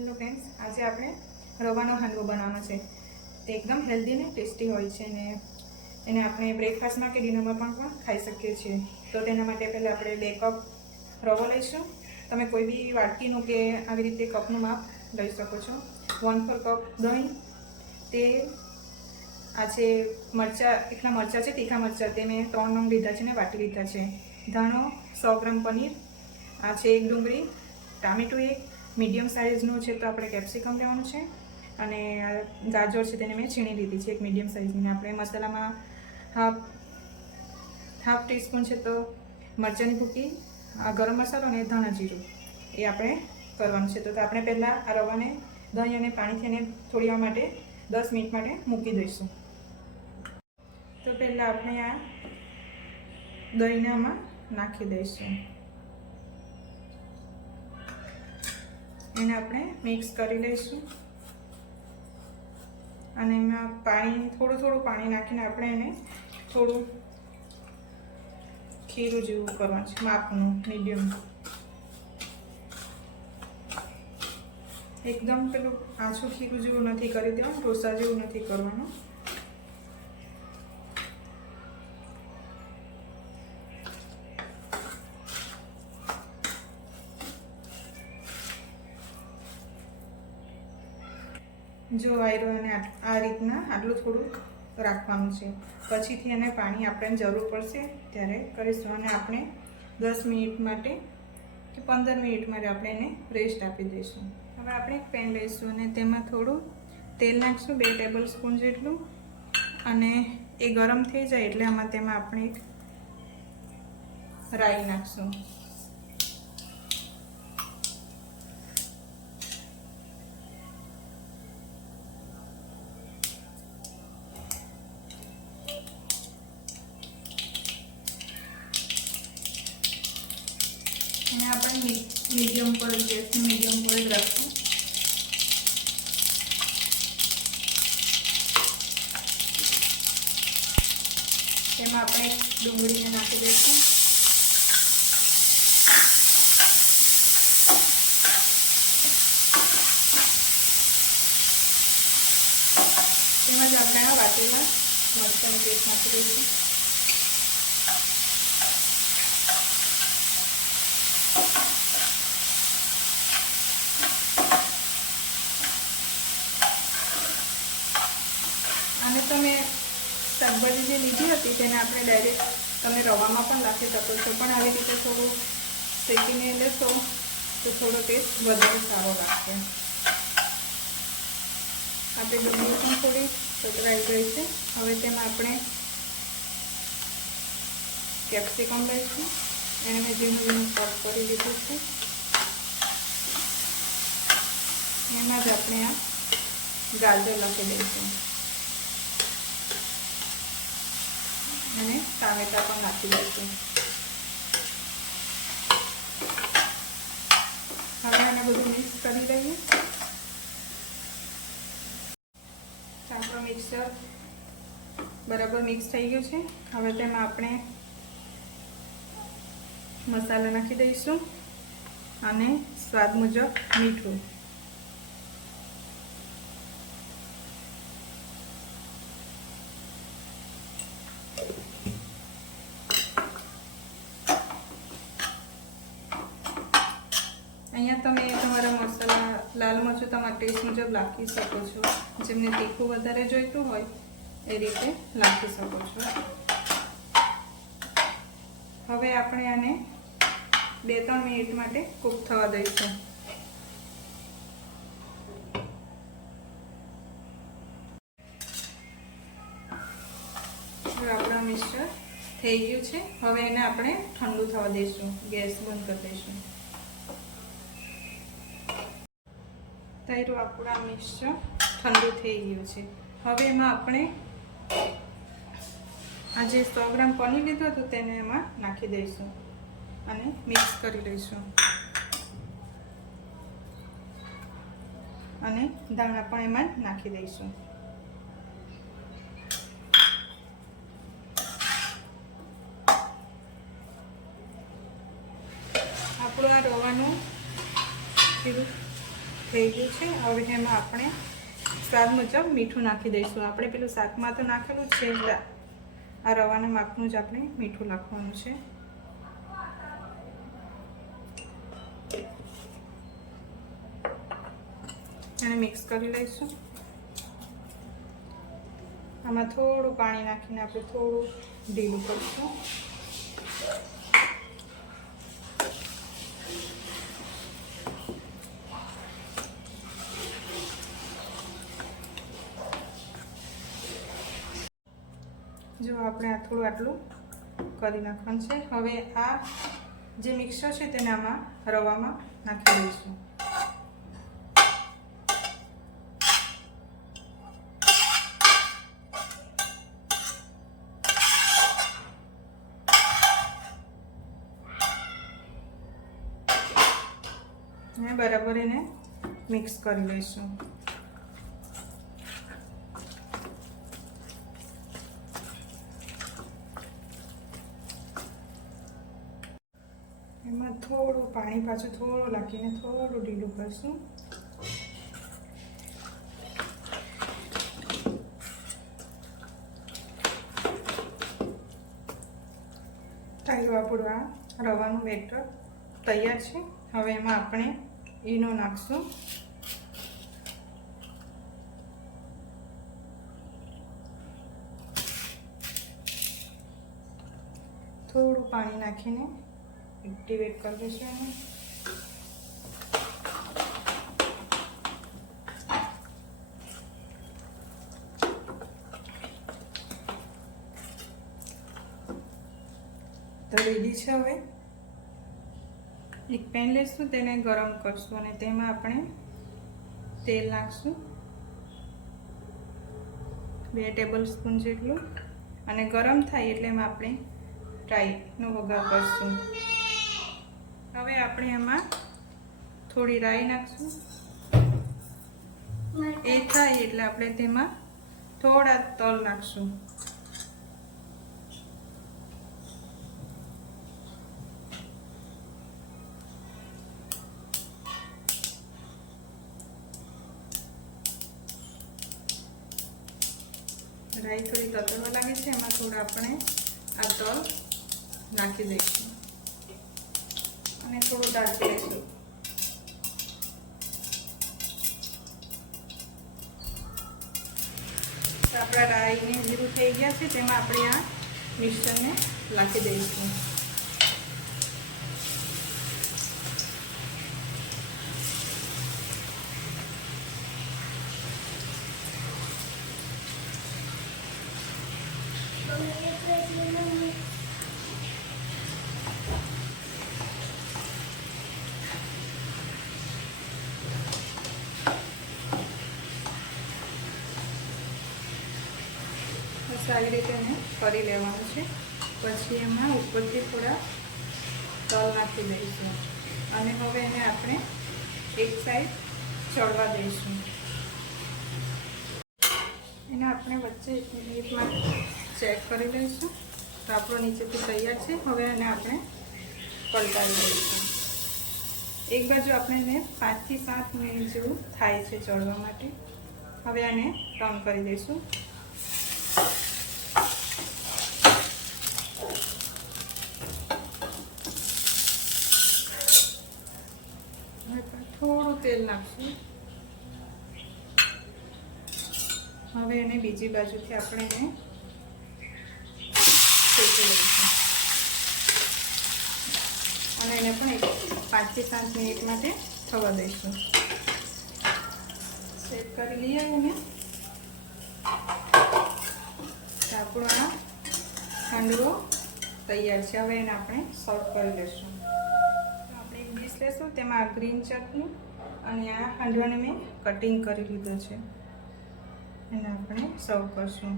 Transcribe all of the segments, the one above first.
Hello friends, આજે આપણે રવાનો હાંડવો બનાવવાનો છે. તે એકદમ હેલ્ધી ને ટેસ્ટી હોય છે ને એને આપણે બ્રેકફાસ્ટમાં કે ડિનરમાં પણ ખાઈ શકીએ છીએ. તો તેના માટે પહેલાં આપણે 2 કપ રવો લઈશું. તમે કોઈ બી વાટકીનું કે આવી રીતે કપનું માપ લઈ શકો છો. 1/4 કપ દહીં, તે આ છે મરચાં, એકલા મરચાં છે, તીખા મરચાં, તે મેં 3 નંગ લીધા છે ને વાટી લીધા છે. ધાણો, 100 ગ્રામ પનીર, આ છે 1 ડુંગળી, ટામેટું 1, મીડિયમ સાઇઝનું છે તો આપણે કેપ્સિકમ લેવાનું છે, અને ગાજર છે તેને મેં છીણી લીધી છે, એક મીડિયમ સાઇઝની. આપણે મસાલામાં હાફ ટીસ્પૂન છે તો મરચાંની ભૂકી, ગરમ મસાલો અને ધાણા જીરું એ આપણે કરવાનું છે. તો આપણે પહેલાં આ રવાને દહીં અને પાણીથી એને થોડી વાર માટે 10 મિનિટ માટે મૂકી દઈશું. તો પહેલાં આપણે આ દહીંને આમાં નાખી દઈશું. એને આપણે મિક્સ કરી લઈશું અને એમાં થોડું પાણી નાખીને આપણે એને થોડું ખીરું જેવું કરવાનું છે, માપનું, મીડિયમ. એકદમ પેલું આછું ખીરું જેવું નથી કરી દેવાનું, ઢોસા જેવું નથી કરવાનું. જો વાયરો અને આ રીતના આટલું થોડું રાખવાનું છે. પછીથી એને પાણી આપણે જરૂર પડશે ત્યારે કરીશું. અને આપણે 10 મિનિટ માટે કે 15 મિનિટ માટે આપણે એને રેસ્ટ આપી દઈશું. હવે આપણે એક પેન લઈશું અને તેમાં થોડું તેલ નાખીશું, 2 ટેબલ સ્પૂન જેટલું. અને એ ગરમ થઈ જાય એટલે તેમાં આપણે એક રાઈ નાખશું. અને આપણે મીડિયમ પર ગેસનું મીડિયમ પર રાખશું. તેમાં આપણે ડુંગળીને નાખી દઈશું. તેમજ આપણે આ વાટેલા મરચાંની પેસ્ટ નાખી દઈશું. અને તમે શાકભાજી જે લીધી હતી તેને આપણે ડાયરેક્ટ તમે રવામાં પણ નાખી શકો છો, પણ આવી રીતે થોડું શેકીને લેશો તો થોડો ટેસ્ટ વધારે સારો લાગશે. આપણી ડુંગળી પણ થોડી સતરાઈ ગઈ છે. હવે તેમાં આપણે કેપ્સિકમ લઈશું. એને મેં ઝીણું કટ કરી લીધું છે. એમાં જ આપણે આ ગાજર નાખી દઈશું અને ટામેટા પણ નાખી દઈશું. હવે એને બધું મિક્સ કરી લઈએ. આપણું મિક્સર બરાબર મિક્સ થઈ ગયું છે. હવે તેમાં આપણે મસાલા નાખી દઈશું અને સ્વાદ મુજબ મીઠું. અહીંયા તમે તમારા મસાલા, લાલ મરચું તમારા ટેસ્ટ મુજબ નાખી શકો છો. જેમને તીખું વધારે જોઈતું હોય એ રીતે નાખી શકો છો. હવે આપણે આને 2-3 મિનિટ માટે કૂક થવા દઈશું. હવે આપણું મિક્સર થઈ ગયું છે. હવે એને આપણે ઠંડુ થવા દઈશું. ગેસ બંધ કરી દઈશું. તૈયાર આપણું મિક્સર ઠંડુ થઈ ગયું છે. હવે એમાં આપણે આ જે 100 ગ્રામ પનીર લીધું હતું તેને એમાં નાખી દઈશું અને મિક્સ કરી લઈશું. અને ધાણા પણ એમાં નાખી દઈશું. આપણું આ રવાનું ખીરું થઈ ગયું છે. હવે એમાં આપણે સ્વાદ મુજબ મીઠું નાખી દઈશું. આપણે પેલું શાકમાં તો નાખેલું જ છે એટલે આ રવાના માપનું જ આપણે મીઠું નાખવાનું છે. અને મિક્સ કરી લઈશું. આમાં થોડું પાણી નાખીને આપણે થોડું ઢીલું કરીશું. જો આપણે આ થોડું આટલું કરી નાખવાનું છે. હવે આ જે મિક્સર છે તેને આમાં રવામાં નાખી દઈશું. અને બરાબર એને મિક્સ કરી લઈશું. એમાં થોડું પાણી પાછું થોડું નાખીને થોડું ઢીલું કરશું. તો આપણું આ રવાનું બેટર તૈયાર છે. હવે એમાં આપણે ઈનો નાખશું. થોડું પાણી નાખીને એક્ટિવેટ કરી દઈશું એને. તો રેડી છે. હવે એક પેન લઈશું, તેને ગરમ કરશું અને તેમાં આપણે તેલ નાખશું 2 ટેબલ સ્પૂન જેટલું. અને ગરમ થાય એટલે એમાં આપણે રાઈનો વઘાર કરશું. હવે આપણે એમાં થોડી રાઈ નાખશું. એ થાય એટલે આપણે તેમાં થોડા તલ નાખશું. રાઈ થોડી તતરવા લાગે છે, એમાં થોડા આપણે આ તલ નાખી દઈશું અને થોડું ઢાંકી લઈશું. આપણા રાઈને જીરું થઈ ગયા છે, તેમાં આપણે આ મિશ્રણને નાખી દઈશું. સારી રીતે એને કરી લેવાનું છે. પછી એમાં ઉપરથી થોડા તલ નાખી દઈશું અને હવે એને આપણે એક સાઈડ ચડવા દઈશું. એને આપણે વચ્ચે 1 મિનિટમાં ચેક કરી લઈશું. તો આપણો નીચેથી તૈયાર છે. હવે એને આપણે પલટાવી દઈશું. એક બાજુ આપણે એને 5 થી 7 મિનિટ જેવું થાય છે ચડવા માટે. હવે એને ટર્ન કરી દઈશું. થોડું તેલ નાખશું. હવે એને બીજી બાજુથી આપણે એને શેકી લઈશું અને એને પણ 5 થી 7 મિનિટ માટે થવા દઈશું. શેક કરી લઈએ એને. આપણો આ હાંડવો તૈયાર છે. હવે એને આપણે સર્વ કરી લઈશું. લેશું તેમાં ગ્રીન ચટણી અને આ હાંડવાને મેં કટિંગ કરી લીધો છે, એને આપણે સર્વ કરશું.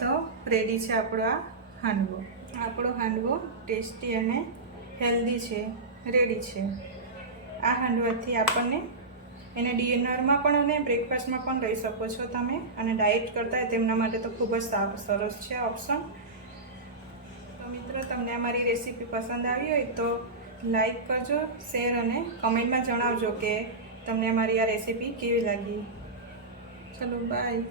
તો રેડી છે આપણો આ હાંડવો. આપણો હાંડવો ટેસ્ટી અને હેલ્ધી છે, રેડી છે. આ હાંડવાથી આપણને એને ડિનરમાં પણ અને બ્રેકફાસ્ટમાં પણ લઈ શકો છો તમે. અને ડાયટ કરતા હોય તેમના માટે તો ખૂબ જ સરસ છે ઓપ્શન. તો તમને અમારી રેસીપી પસંદ આવી હોય તો લાઈક કરજો, શેર અને કમેન્ટમાં જણાવજો કે તમને અમારી આ રેસીપી કેવી લાગી. ચલો બાય.